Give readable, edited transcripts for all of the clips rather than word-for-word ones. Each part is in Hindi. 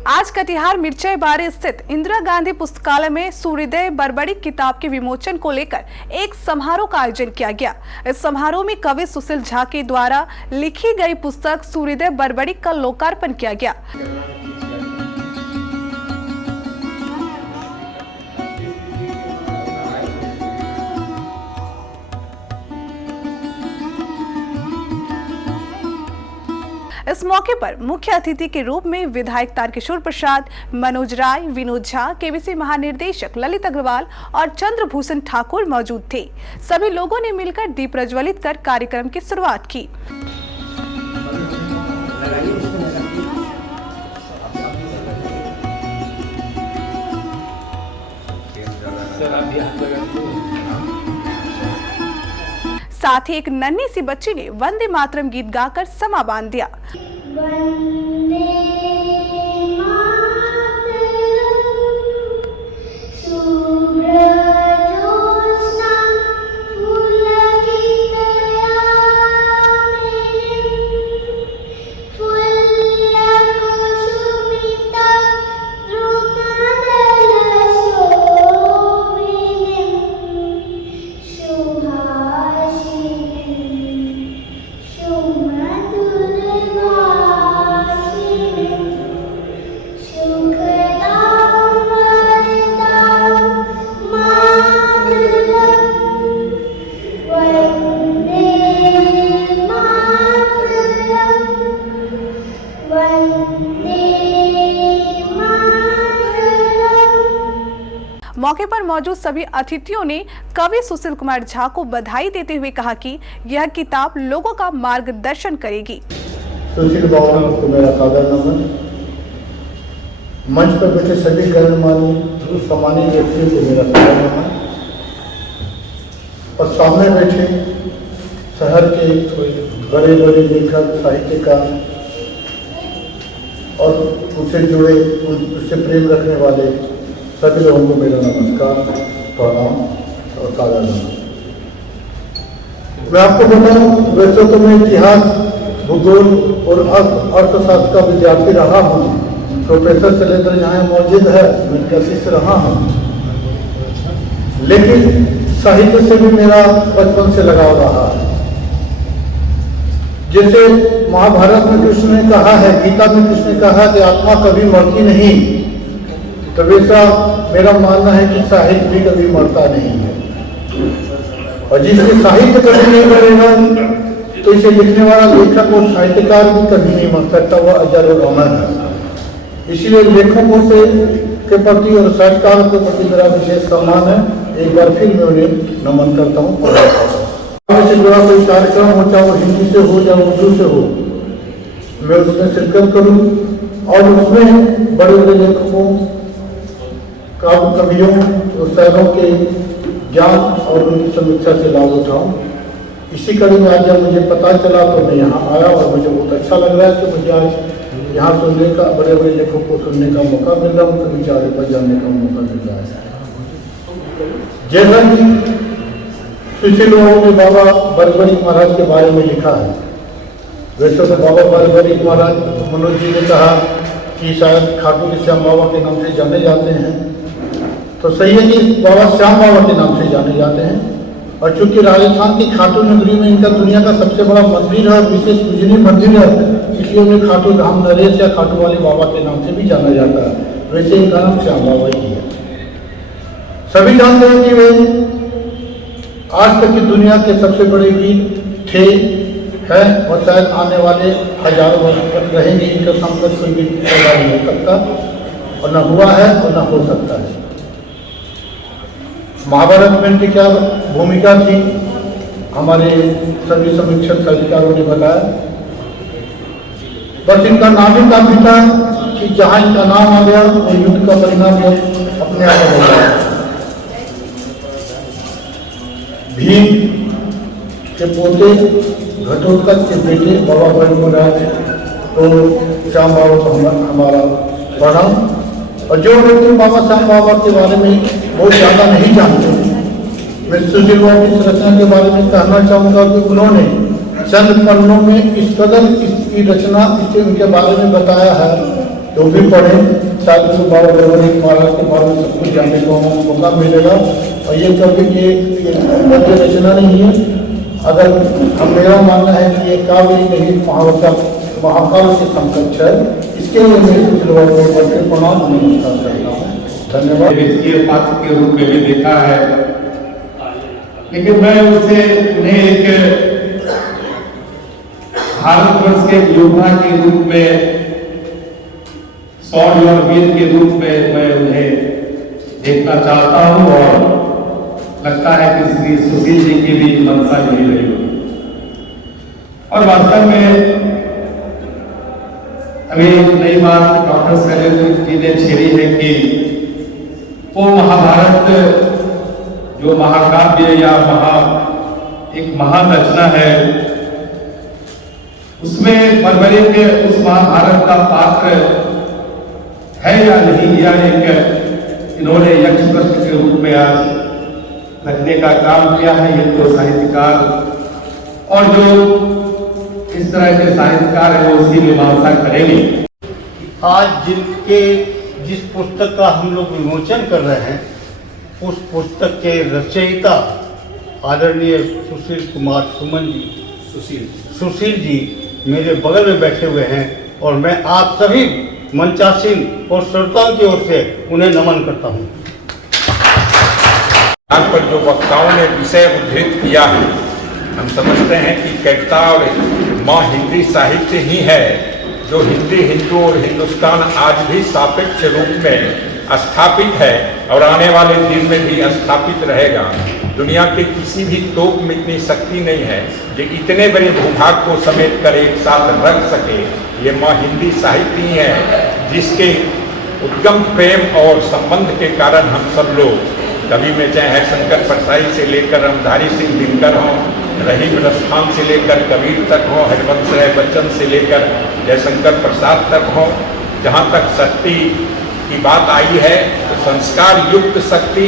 आज कटिहार मिर्चाई बारी स्थित इंदिरा गांधी पुस्तकालय में सूर्योदय बरबड़ी किताब के विमोचन को लेकर एक समारोह का आयोजन किया गया। इस समारोह में कवि सुशील झा के द्वारा लिखी गई पुस्तक सूर्योदय बरबड़ी का लोकार्पण किया गया। इस मौके पर मुख्य अतिथि के रूप में विधायक तारकिशोर प्रसाद, मनोज राय, विनोद झा, केबीसी महानिदेशक ललित अग्रवाल और चंद्रभूषण ठाकुर मौजूद थे। सभी लोगों ने मिलकर दीप प्रज्वलित कर कार्यक्रम की शुरुआत की। साथ ही एक नन्ही सी बच्ची ने वंदे मातरम गीत गाकर समा बांध दिया। मौके पर मौजूद सभी अतिथियों ने कवि सुशील कुमार झा को बधाई देते हुए कहा कि यह किताब लोगों का मार्गदर्शन करेगी। सुशील बाबू को मेरा सादर नमन। मंच पर बैठे सभी गणमान्य सम्मानित व्यक्तियों को मेरा सादर नमन और सामने बैठे शहर के बड़े बड़े लेखक, साहित्यकार और उससे जुड़े, उससे प्रेम रखने वाले सभी लोगों को मेरा नमस्कार, प्रणाम और सादर नमन। मैं आपको बताऊं, वैसे तो मैं इतिहास, भूगोल और अर्थशास्त्र का विद्यार्थी रहा हूँ। प्रोफेसर शैलेंद्र यहाँ मौजूद है, मैं इनका शिष्य रहा हूँ, लेकिन साहित्य से भी मेरा बचपन से लगाव रहा है। जैसे महाभारत में कृष्ण ने कहा है, गीता में कृष्ण ने कहा कि आत्मा कभी मरती नहीं, तो वैसा मेरा मानना है कि साहित्य भी कभी मरता नहीं है। और जिसके साहित्य कभी नहीं मरेगा तो इसे लिखने वाला लेखक और साहित्यकार भी कभी नहीं मर सकता, वह अजर और अमर है। इसीलिए लेखकों से के प्रति और साहित्यकारों के प्रति मेरा विशेष सम्मान है। एक बार फिर मैं उन्हें नमन करता हूँ। से जुड़ा कोई कार्यक्रम हो, चाहे वो हिंदी से हो या उर्दू से हो, मैं उसमें शिरकत करूँ और उसमें बड़े बड़े लेखकों, कवियों और शायरों के ज्ञान और उनकी समीक्षा से लाभ उठाऊं। इसी कड़ी में आज जब मुझे पता चला तो मैं यहाँ आया और मुझे बहुत अच्छा लग रहा है कि मुझे आज यहाँ सुनने का, बड़े बड़े लेखकों को सुनने का मौका मिल रहा है, उनके विचारों पर जानने का मौका मिल रहा है। जैसा कि सुशील बाबू ने बाबा बरबड़ी महाराज के बारे में लिखा है, वैसे तो बाबा बरबड़ी महाराज मनोज जी ने कहा कि शायद खाटू श्याम बाबा के नाम से जाने जाते हैं, तो सही है कि बाबा श्याम बाबा के नाम से जाने जाते हैं। और चूंकि राजस्थान की खाटू नगरी में इनका दुनिया का सबसे बड़ा मंदिर है, विशेष पूजनीय मंदिर है, इसलिए उन्हें खाटू धाम नरेश या खाटू वाले बाबा के नाम से भी जाना जाता है। वैसे इनका नाम श्याम बाबा ही है। सभी जानते हैं कि वे आज तक की दुनिया के सबसे बड़े वीर थे, है और शायद आने वाले हजारों वर्ष तक रहेंगे। इनका संकट कोई भी पैदा नहीं हो सकता और न हुआ है और न हो सकता है। महाभारत में इनकी क्या भूमिका थी, हमारे सभी समीक्षक साहित्यकारों ने बताया। बस इनका नाम ही काफी था कि जहां इनका नाम आ गया वो युद्ध का परिणाम अपने आप हो गया। भीम के पोते घटोत्कच के बेटे बाबा बरबड़ी तो श्याम बाबा को हमारा पढ़ा। और जो व्यक्ति बाबा श्याम बाबा के बारे में बहुत ज़्यादा नहीं जानते, मैं सुशील बाबू की रचना के बारे में कहना चाहूँगा कि उन्होंने चंद पन्नों में इस कदर इसकी रचना, इसके उनके बारे में बताया है जो भी पढ़े शायद उसको बाबा गवर्नर महाराज के बारे में सब कुछ जानने को मौका मिलेगा। और ये कभी ये मोटिवेशनल नहीं है, अगर हम मेरा मानना है कि ये काव्य नहीं महाकाव्य के समकक्ष है। इसके लिए मैं इस प्रणाम नमस्कार करता हूँ। धन्यवाद। वित्तीय पात्र के रूप में भी देखा है, लेकिन मैं उन्हें एक भारतवर्ष के योद्धा के रूप में, शौर्य और वीर के रूप में मैं उन्हें देखना चाहता हूं। और लगता है कि श्री सुशील जी की भी मंशा यही रही होगी। और वास्तव में अभी नई बात डॉक्टर शैलेंद्र जी ने छेड़ी है कि वो महाभारत जो महाकाव्य या एक महान रचना है, उसमें बर्बरी के उस महाभारत का पात्र है या नहीं, या एक इन्होंने यक्षप्रश्न के रूप में आज रखने का काम किया है। ये तो साहित्यकार और जो इस तरह के साहित्यकार है वो उसकी मीमांसा करेंगे। आज जिस पुस्तक का हम लोग विमोचन कर रहे हैं, उस पुस्तक के रचयिता आदरणीय सुशील कुमार सुशील जी मेरे बगल में बैठे हुए हैं और मैं आप सभी मंचासीन और श्रोताओं की ओर से उन्हें नमन करता हूं। आज पर जो वक्ताओं ने विषय उद्धृत किया है, हम समझते हैं कि कैकताव माँ हिंदी साहित्य ही है जो हिंदी, हिंदू और हिंदुस्तान आज भी सापेक्ष रूप में स्थापित है और आने वाले दिन में भी स्थापित रहेगा। दुनिया के किसी भी तोप में इतनी शक्ति नहीं है जो इतने बड़े भूभाग को समेट कर एक साथ रख सके। ये माँ हिंदी साहित्य ही है जिसके उद्गम प्रेम और संबंध के कारण हम सब लोग, कवि में चाहे शंकर परसाई से लेकर रामधारी सिंह दिनकर हों, रहीम रस्थान से लेकर कबीर तक हो, हरिवंश राय बच्चन से लेकर जयशंकर प्रसाद तक हो, जहाँ तक शक्ति की बात आई है तो संस्कार युक्त शक्ति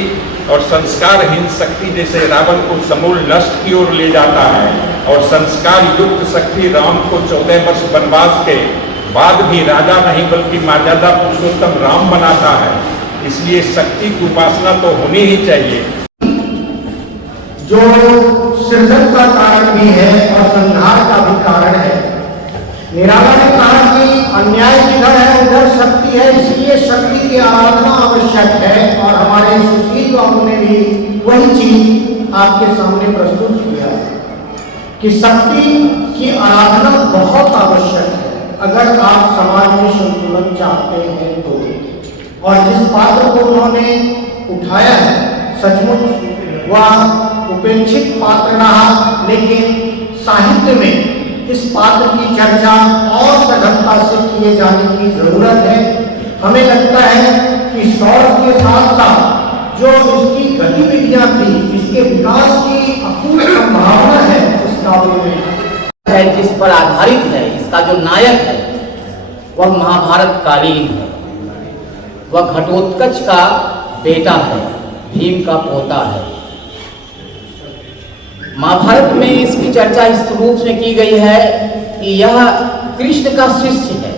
और संस्कारहीन शक्ति जैसे रावण को समूल नष्ट की ओर ले जाता है, और संस्कार युक्त शक्ति राम को 14 वर्ष वनवास के बाद भी राजा नहीं बल्कि मर्यादा पुरुषोत्तम राम बनाता है। इसलिए शक्ति की उपासना तो होनी ही चाहिए। जो सृजन का कारण भी है और संहार का भी कारण है। निराला ने कहा कि अन्याय जिधर है उधर शक्ति है, इसलिए शक्ति की आराधना आवश्यक है। और हमारे सुशील बाबू ने भी वही चीज आपके सामने प्रस्तुत किया है कि शक्ति की आराधना बहुत आवश्यक है अगर आप समाज में संतुलन चाहते हैं तो। और जिस पात्र को उन्होंने उठाया है सचमुच वह उपेक्षित पात्र रहा, लेकिन साहित्य में इस पात्र की चर्चा और सघनता से किए जाने की जरूरत है। हमें लगता है कि सौरभ के साथ साथ जो इसकी गतिविधियां थी, इसके विकास की अपूर्व संभावना है इस काव्य में है, जिस पर आधारित है। इसका जो नायक है वह महाभारत कालीन है, वह घटोत्कच का बेटा है, भीम का पोता है। महाभारत में इसकी चर्चा इस रूप से की गई है कि यह कृष्ण का शिष्य है।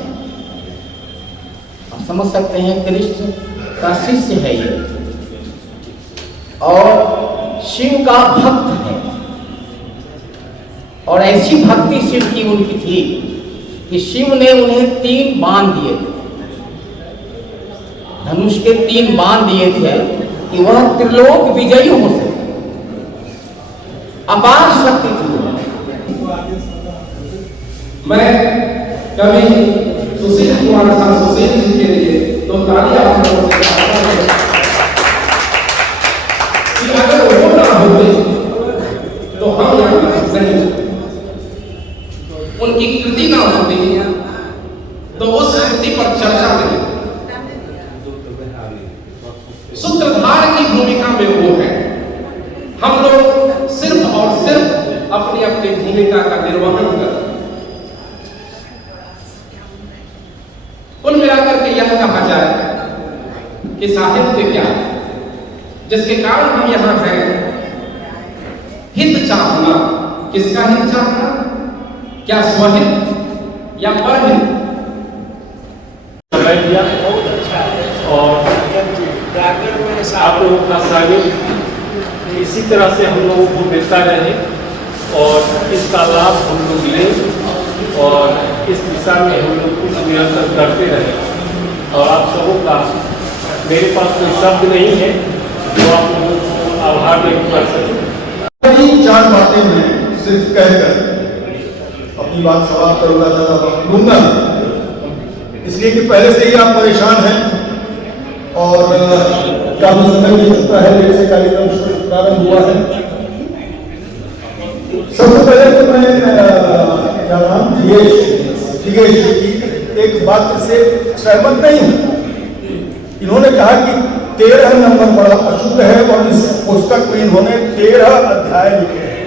आप समझ सकते हैं, कृष्ण का शिष्य है ये, और शिव का भक्त है। और ऐसी भक्ति शिव की उनकी थी कि शिव ने उन्हें 3 बाण दिए थे, धनुष के 3 बाण दिए थे कि वह त्रिलोक विजयी हो सके। अपार शक्ति थी। मैं कभी सुशील कुमार सुशील जी के लिए तो ताली आप लोगों से चाहता हूं कि अगर वो ना होते तो हम यहाँ नहीं, उनकी कृति ना होती तो उस कृति पर चर्चा नहीं। सूत्रधार की भूमिका में वो है, हम लोग सिर्फ और सिर्फ अपनी अपनी भूमिका का निर्वहन कर। कुल मिलाकर के यह कहा जाए कि साहित्य क्या है, जिसके कारण हम यहां हैं। हित चाहना, किसका हित चाहना? क्या स्वहित या परहित? समय दिया और आप लोगों का सहयोग इसी तरह से हम लोगों को मिलता रहे और इसका लाभ हम लोग लें और इस दिशा में हम लोग कुछ निरंतर करते रहें। और आप सबों का मेरे पास कोई शब्द नहीं है जो आप लोगों को आभार व्यक्त कर सकें। चार बातें मैं सिर्फ कहकर अपनी बात समाप्त करूंगा, ज़्यादा वक्त लूंगा नहीं, इसलिए कि पहले से ही आप परेशान हैं और काफी समय भी सकता है देर से कार्यक्रम प्रारंभ हुआ है। सबसे पहले तो मैं क्या नाम जिगेश जी की एक बात से सहमत नहीं हूँ। इन्होंने कहा कि 13 नंबर बड़ा अशुद्ध है और इस पुस्तक में इन्होंने 13 अध्याय लिखे हैं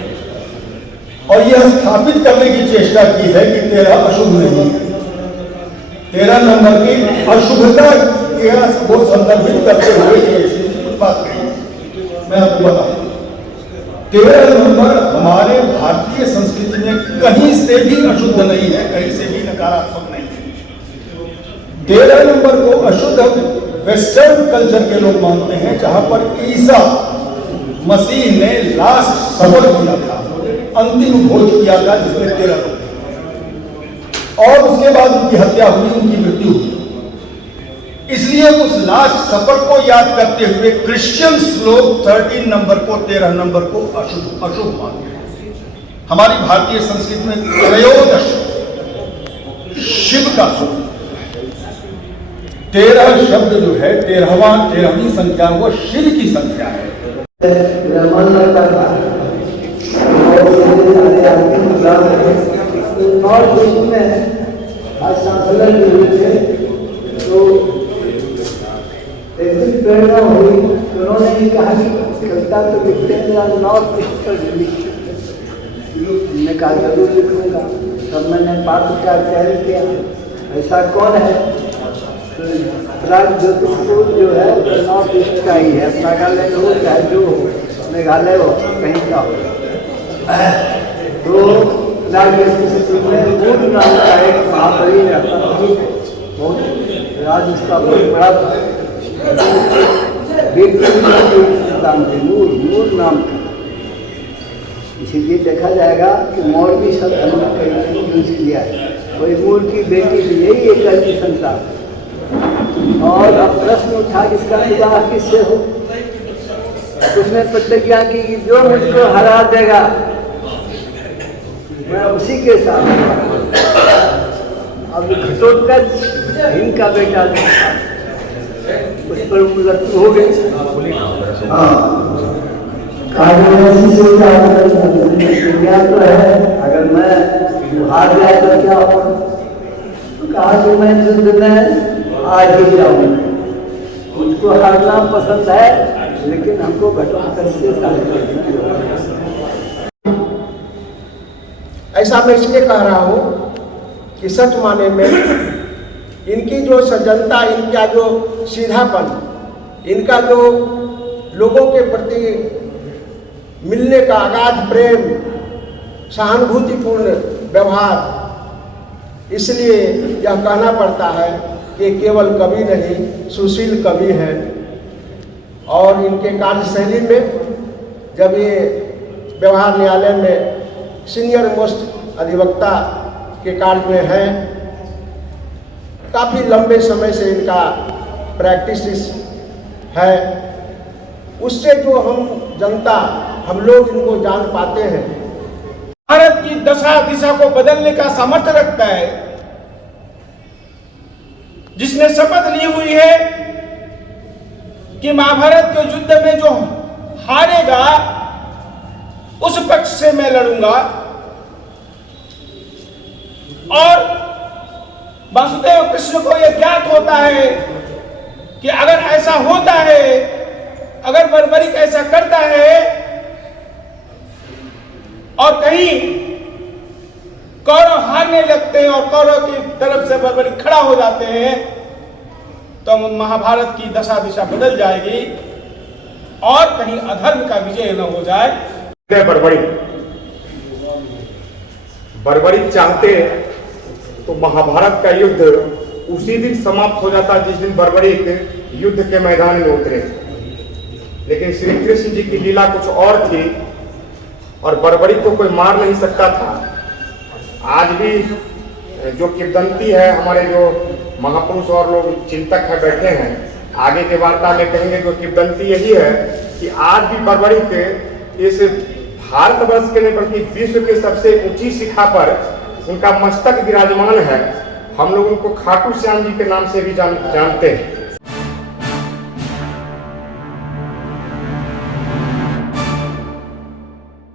और यह स्थापित करने की चेष्टा की है कि 13 अशुद्ध नहीं है। 13 नंबर की अशुद्धता को संदर्भित करते हुए ये बात कही। मैं आपको बताऊं, 13 नंबर हमारे भारतीय संस्कृति में कहीं से भी अशुद्ध नहीं है, कहीं से भी नकारात्मक नहीं है। 13 नंबर को अशुद्ध वेस्टर्न कल्चर के लोग मानते हैं, जहां पर ईसा मसीह ने लास्ट सफर किया था, अंतिम भोज किया था, जिसमें 13 लोग थे और उसके बाद उनकी हत्या हुई, उनकी मृत्यु हुई। इसलिए उस लास्ट सफर को याद करते हुए क्रिश्चियंस लोग 13 नंबर को 13 नंबर को अशुभ मानते हैं। हमारी भारतीय संस्कृति में त्रयोदश शिव का शुभ 13 शब्द जो है 13वीं संख्या वो शिव की संख्या है। एक दिन प्रेरणा हुई, उन्होंने ही कहा कि कविता तो लिखते हैं नॉर्थ ईस्ट पर मैंने कहा जरूर लिखूंगा। तब मैंने पात्र का चयन किया, ऐसा कौन है तो प्राग ज्योतिषपुर जो है तो नॉर्थ ईस्ट का ही है, नागालैंड हो चाहे जो हो, मेघालय हो, कहीं का हो। तो प्राग ज्योतिषपुर में मूल नाम का एक महाबली रहता था, बहुत राज उसका बहुत बड़ा था। नूर नाम का, इसीलिए देखा जाएगा कि मौलवी सब हमने यूज किया है। कोई मूल की बेटी भी यही एक ऐसी संतान। और अब प्रश्न उठा इसका विवाह किससे हो, उसने प्रतिज्ञा की कि जो मुझको हरा देगा मैं उसी के साथ। अब घटोत्कच इनका बेटा उस पर मृत्यु हो गई। तो है अगर मैं हार जाए तो क्या हो, तो कहा कि मैं युद्ध में आज ही जाऊंगा। मुझको हारना पसंद है, लेकिन हमको घटोत्कच से ऐसा मैं इसलिए कह रहा हूँ कि सच माने में इनकी जो सज्जनता, इनका जो सीधापन, इनका जो लोगों के प्रति मिलने का अगाध प्रेम, सहानुभूतिपूर्ण व्यवहार, इसलिए यह कहना पड़ता है कि केवल कवि नहीं सुशील कवि है। और इनके कार्यशैली में जब ये व्यवहार न्यायालय में सीनियर मोस्ट अधिवक्ता के कार्य में हैं, काफ़ी लंबे समय से इनका प्रैक्टिस है, उससे जो हम जनता, हम लोग इनको जान पाते हैं। भारत की दशा दिशा को बदलने का सामर्थ्य रखता है, जिसने शपथ ली हुई है कि महाभारत के युद्ध में जो हारेगा उस पक्ष से मैं लड़ूंगा। और वासुदेव कृष्ण को यह ज्ञात होता है कि अगर ऐसा होता है, अगर बर्बरिक ऐसा करता है और कहीं कौरव हारने लगते हैं और कौरव की तरफ से बर्बरिक खड़ा हो जाते हैं, तो महाभारत की दशा दिशा बदल जाएगी और कहीं अधर्म का विजय न हो जाए। बर्बरिक चाहते तो महाभारत का युद्ध उसी दिन समाप्त हो जाता जिस दिन बर्बरीक युद्ध के मैदान में उतरे। लेकिन श्री कृष्ण जी की लीला कुछ और थी और बर्बरीक को कोई मार नहीं सकता था। आज भी जो किंवदंती है, हमारे जो महापुरुष और लोग चिंतक है बैठे हैं, आगे के वार्ता में कहेंगे कि किंवदंती यही है कि आज भी बर्बरीक इस भारतवर्ष के नहीं बल्कि विश्व के सबसे ऊंची शिखा पर उनका मस्तक विराजमान है। हम लोग उनको खाटू श्याम जी के नाम से भी जानते हैं।